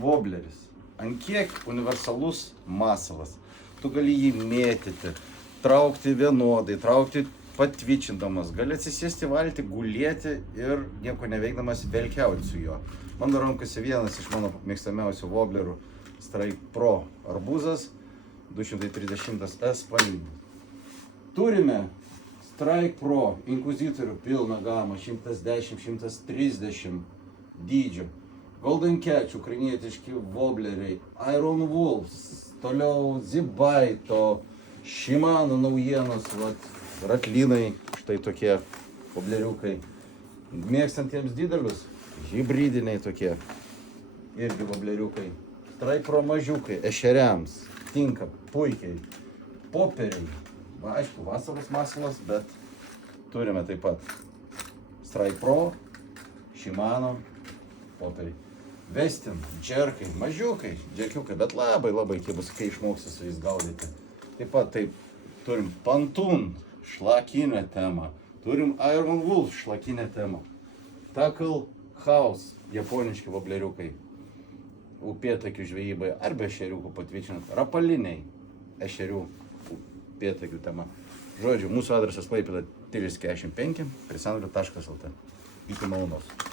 Wobleris. Ant kiek universalus masalas. Tu gali jį mėtyti, traukti vienodai, traukti patvičindamas. Gali atsisėsti valtį, gulėti ir nieko neveikdamas velkiauti su juo. Mano rankose vienas iš mano mėgstamiausių Woblerių Strike Pro arbūzas 230 S palydį. Turime Strike Pro inkvizitorių pilną gamą 110-130 dydžio. Golden Catch, ukrainietiški Wobleriai, Iron Wolves, toliau Zibaito, Shimano naujienos, Ratlinai, štai tokie Wobleriukai. Mėgstantiems didelius, hibridiniai tokie, irgi Wobleriukai. Strike Pro mažiukai, ešeriams, tinka puikiai. Poperiai, aišku, vasaros masalas, bet turime taip pat Strike Pro, Shimano, poperiai. Vestin, džerkai, mažiukai, džekiukai, bet labai kibus, kai išmoksi su jais gaudyti. Taip pat turim Pantun, šlakinę temą. Turim Iron Wolf, šlakinę temą. Tackle House, japoniški Wobleriukai. Upėtakių žvejybai arba ešeriukų patvičinant. Rapaliniai ešerių upėtakių tema. Žodžiu, mūsų adresas Klaipėda 345, prisandrio.lt. Iki malonaus.